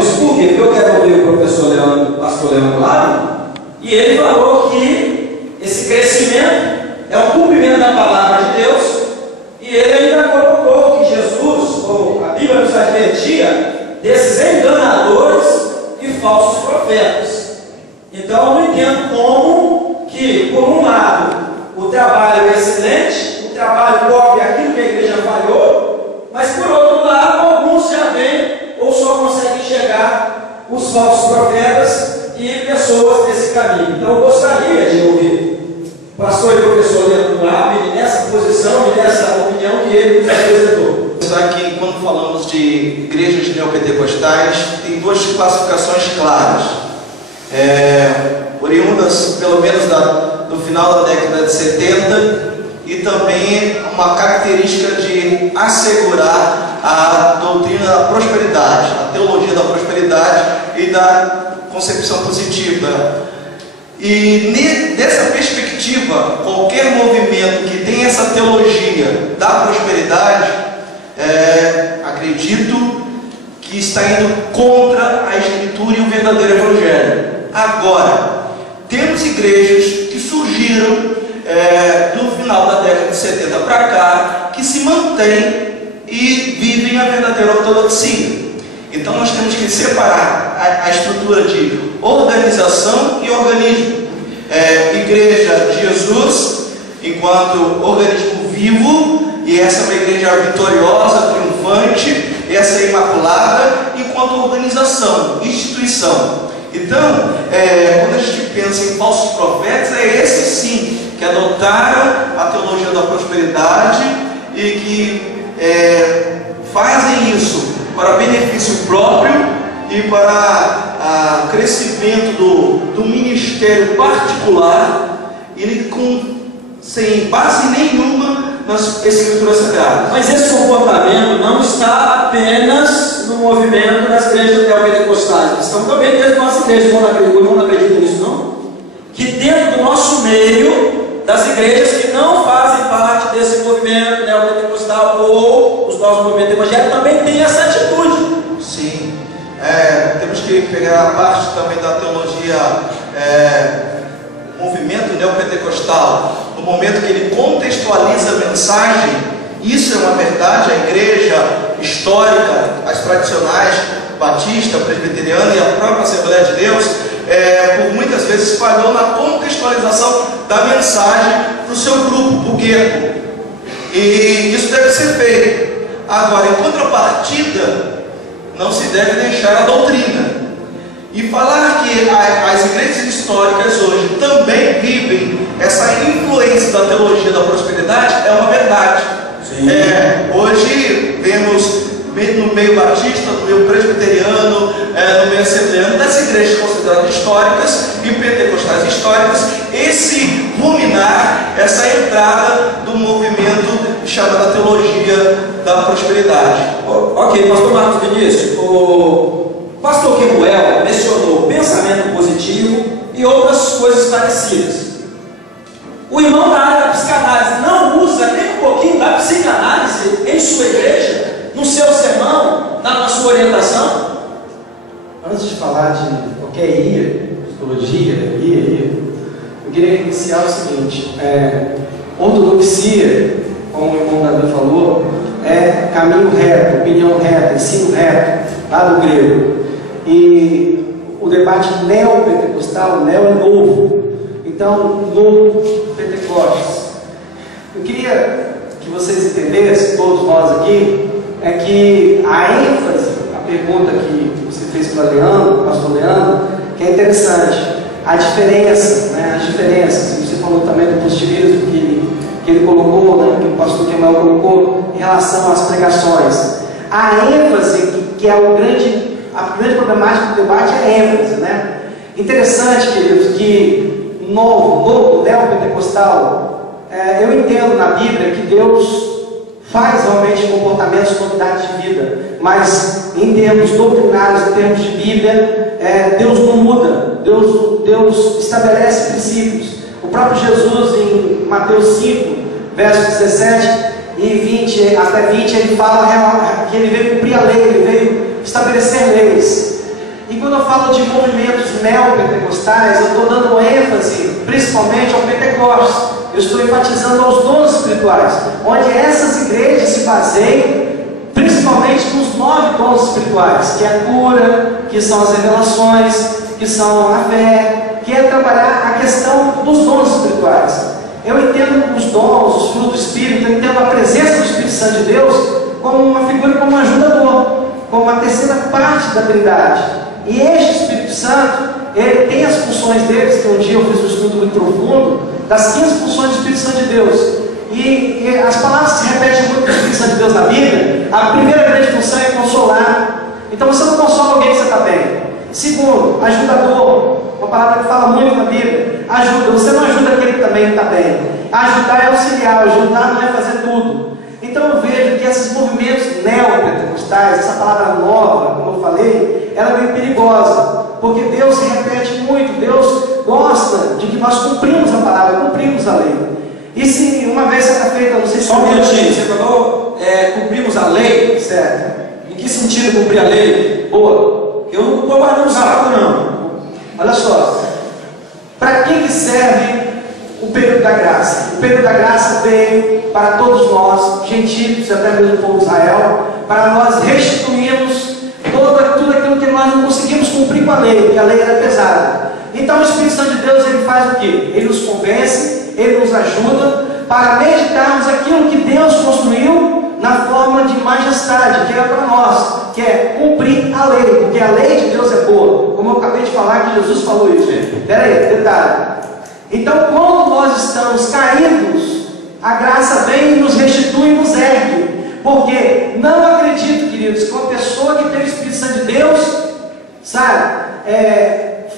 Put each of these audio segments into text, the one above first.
isso por quê? Porque eu quero ouvir o professor Leandro, o pastor Leandro lá, e ele falou que esse crescimento é um cumprimento da palavra de Deus, e ele ainda colocou que Jesus, ou a Bíblia nos advertia desses enganadores e falsos profetas. Então eu não entendo como que, por um lado, o trabalho é excelente, o trabalho cobre aquilo que a igreja falhou, mas por outro lado, alguns já veem ou só conseguem enxergar os falsos profetas e pessoas desse caminho. Então eu gostaria de ouvir o pastor e professor Leandro Abel nessa posição e nessa opinião que ele nos apresentou. Aqui, quando falamos de igrejas neopentecostais, tem duas classificações claras, oriundas pelo menos do final da década de 70, e também uma característica de assegurar a doutrina da prosperidade, a teologia da prosperidade e da concepção positiva. E dessa perspectiva, qualquer movimento que tenha essa teologia da prosperidade, acredito que está indo contra a Escritura e o verdadeiro Evangelho. Agora, temos igrejas que surgiram do final da década de 70 para cá, que se mantêm e vivem a verdadeira ortodoxia. Então nós temos que separar a estrutura de organização e organismo. Igreja de Jesus enquanto organismo vivo, e essa é uma igreja vitoriosa, triunfante, essa é imaculada, enquanto organização, instituição. Então, quando a gente pensa em falsos profetas, é esses sim que adotaram a teologia da prosperidade e que fazem isso para benefício próprio e para crescimento do ministério particular e sem base nenhuma nas Escrituras Sagradas. Mas esse comportamento não está apenas no movimento das igrejas neopentecostais. Estão também dentro da nossa igreja. O irmão não acredita nisso, não? Que dentro do nosso meio, das igrejas que não fazem parte desse movimento neopentecostal ou os novos movimentos evangélicos também tem essa atitude. Sim. Temos que pegar a parte também da teologia, movimento neopentecostal, no momento que ele contextualiza a mensagem. Isso é uma verdade. A igreja histórica, as tradicionais, batista, presbiteriana e a própria Assembleia de Deus, por muitas vezes falhou na contextualização da mensagem para o seu grupo, para o gueto. E isso deve ser feito. Agora, em contrapartida, não se deve deixar a doutrina. E falar que as igrejas históricas hoje também vivem essa influência da teologia da prosperidade é uma verdade. Hoje vemos no meio batista, no meio presbiteriano, no meio assembleano, das igrejas consideradas históricas e pentecostais históricas, esse ruminar, essa entrada do movimento chamado teologia da prosperidade. Ok, pastor Marcos Vinícius, o pastor Kemuel mencionou pensamento positivo e outras coisas parecidas. O irmão da área da psicanálise não usa nem um pouquinho da psicanálise em sua igreja, no seu sermão, na sua orientação? Antes de falar de qualquer psicologia, eu queria iniciar o seguinte: ortodoxia, como o irmão Davi falou, é caminho reto, opinião reta, ensino reto, lá do grego. E o debate neopentecostal, neo é novo, então novo Pentecostes. Eu queria que vocês entendessem, todos nós aqui, é que a ênfase, a pergunta que você fez para Leandro, pastor Leandro, que é interessante, a diferença, as diferenças, você falou também do positivismo que ele colocou, que o pastor Kemuel colocou em relação às pregações. A ênfase, que é a grande problemática do debate, é a ênfase, Interessante, queridos, que novo neopentecostal, eu entendo na Bíblia que Deus faz realmente comportamentos, novidades de vida, mas em termos doutrinários, em termos de Bíblia, Deus não muda, Deus estabelece princípios. O próprio Jesus, em Mateus 5, versos 17 e 20 até 20, ele fala que ele veio cumprir a lei, ele veio estabelecer leis. falo de movimentos neopentecostais, eu estou dando ênfase principalmente ao Pentecostes. Eu estou enfatizando aos dons espirituais, onde essas igrejas se baseiam principalmente nos 9 dons espirituais, que é a cura, que são as revelações, que são a fé, que é trabalhar a questão dos dons espirituais. Eu entendo os dons, os frutos do Espírito, eu entendo a presença do Espírito Santo de Deus como uma figura, como um ajudador, como uma terceira parte da Trindade. E este Espírito Santo, ele tem as funções deles, que um dia eu fiz um estudo muito profundo, das 15 funções do Espírito Santo de Deus. E as palavras se repetem muito do Espírito Santo de Deus na Bíblia. A primeira grande função é consolar. Então você não consola alguém que você está bem. Segundo, ajudador, uma palavra que fala muito na Bíblia. Ajuda, você não ajuda aquele que também está bem. Ajudar é auxiliar, ajudar não é fazer tudo. Então eu vejo que esses movimentos neopentecostais, essa palavra nova, como eu falei, ela é meio perigosa, porque Deus se repete muito. Deus gosta de que nós cumprimos a palavra, cumprimos a lei. E se uma vez será feita, não sei se... Só um minutinho, você falou, cumprimos a lei? Certo. Em que sentido cumprir a lei? Boa. Eu não estou guardando o saco, não. Olha só, para que serve o período da graça? O período da graça veio para todos nós, gentios, até mesmo o povo de Israel, para nós restituirmos tudo aquilo que nós não conseguimos cumprir com a lei, porque a lei era pesada. Então o Espírito Santo de Deus, ele faz o quê? Ele nos convence, ele nos ajuda para meditarmos aquilo que Deus construiu na forma de majestade, que era para nós, que é cumprir a lei, porque a lei de Deus é boa, como eu acabei de falar que Jesus falou isso. Espera aí, detalhe. Então, quando nós estamos caídos, a graça vem e nos restitui e nos ergue, porque não acredito, queridos, que uma pessoa que tem o Espírito Santo de Deus, sabe,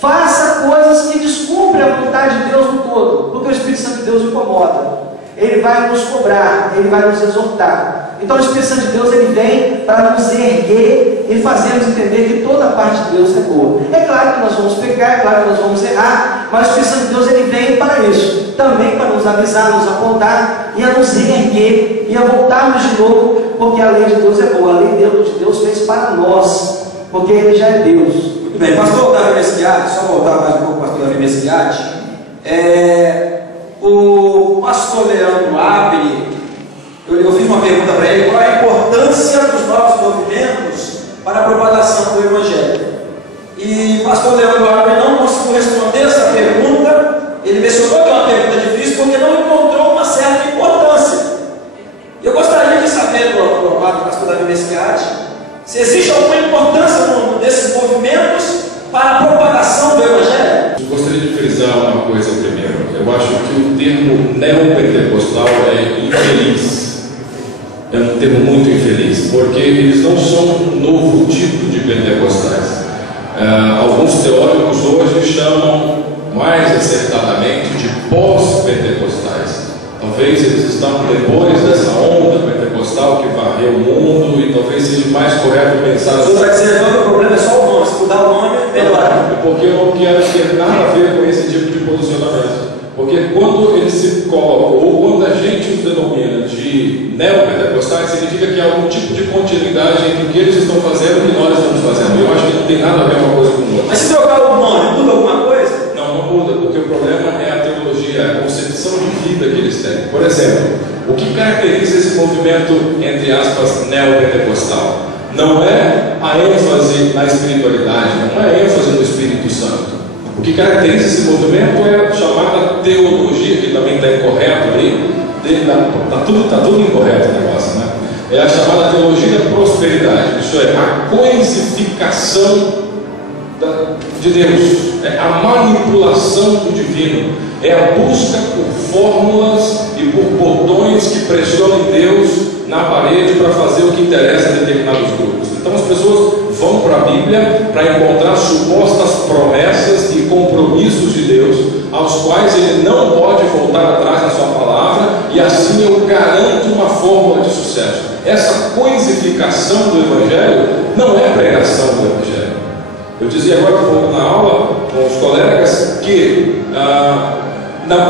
faça coisas que descumprem a vontade de Deus no todo, porque o Espírito Santo de Deus incomoda. Ele vai nos cobrar, ele vai nos exortar. Então o Espírito Santo de Deus, ele vem para nos erguer e fazer-nos entender que toda a parte de Deus é boa. É claro que nós vamos pecar, é claro que nós vamos errar, mas o Espírito Santo de Deus, ele vem para isso, também para nos avisar, nos apontar e a nos erguer e a voltarmos de novo, porque a lei de Deus é boa. A lei de Deus fez para nós, porque ele já é Deus. Muito bem, pastor Davi Mesquiati, só voltar mais um pouco, pastor Davi Mesquiati. O pastor Leandro Abel, eu fiz uma pergunta para ele: qual é a importância dos novos movimentos para a propagação do Evangelho? E o pastor Leandro Abel não conseguiu responder essa pergunta. Ele mencionou que é uma pergunta difícil porque não encontrou uma certa importância. Eu gostaria de saber do pastor Davi Mesquiati se existe alguma importância desses movimentos para a propagação do Evangelho. Eu gostaria de frisar uma coisa primeiro. Eu acho que o termo neopentecostal é infeliz. É um termo muito infeliz, porque eles não são um novo tipo de pentecostais. Alguns teólogos hoje chamam mais acertadamente de pós-pentecostais. Talvez eles estão depois dessa onda pentecostal que varreu o mundo, e talvez seja mais correto pensar assim. Você vai dizer que o problema é só o nome, se mudar o nome, melhor. Porque eu não quero ter nada a ver com esse tipo de posicionamento. Porque quando eles se colocam, ou quando a gente os denomina de neopentecostais, significa que há algum tipo de continuidade entre o que eles estão fazendo e o que nós estamos fazendo. Eu acho que não tem nada a ver uma coisa com outra. Mas se trocar o nome, muda alguma coisa? Não muda, porque o problema é a teologia, a concepção de vida que eles têm. Por exemplo, o que caracteriza esse movimento, entre aspas, neopentecostal? Não é a ênfase na espiritualidade, não é a ênfase no Espírito Santo. O que caracteriza esse movimento é a chamada teologia, que também está incorreto aí, está tudo incorreto o negócio, né? É a chamada teologia da prosperidade, isso é, a coisificação de Deus, é a manipulação do divino, é a busca por fórmulas e por botões que pressionem Deus na parede para fazer o que interessa a determinados grupos. Então as pessoas vão para a Bíblia para encontrar supostas promessas e compromissos de Deus, aos quais ele não pode voltar atrás na sua palavra, e assim eu garanto uma fórmula de sucesso. Essa coisificação do Evangelho não é pregação do Evangelho. Eu dizia agora há pouco na aula com os colegas que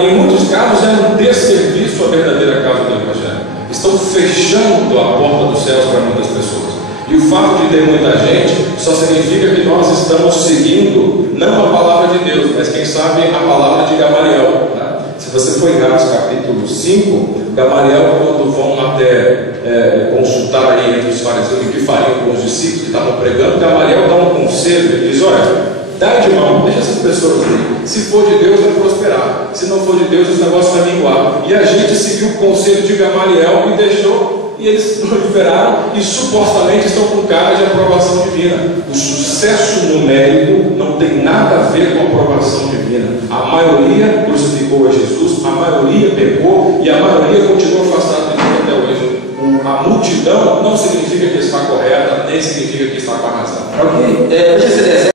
em muitos casos é um desserviço à verdadeira causa do Evangelho. Estão fechando a porta dos céus para muitas pessoas. E o fato de ter muita gente só significa que nós estamos seguindo não a palavra de Deus, mas quem sabe a palavra de Gamaliel, né? Se você for em Atos capítulo 5, Gamaliel, quando vão até consultar aí entre os fariseus o que fariam com os discípulos que estavam pregando, Gamaliel dá um conselho, ele diz: olha, dá de mão, deixa essas pessoas aí. Se for de Deus, vai prosperar. Se não for de Deus, esse negócio vai minguar. E a gente seguiu o conselho de Gamaliel e deixou, e eles proliferaram e supostamente estão com cara de aprovação divina. O sucesso numérico não tem nada a ver com aprovação divina. A maioria crucificou a Jesus, a maioria pecou e a maioria continua afastada de Deus até hoje. A multidão não significa que está correta, nem significa que está com a razão. Ok? Hoje esse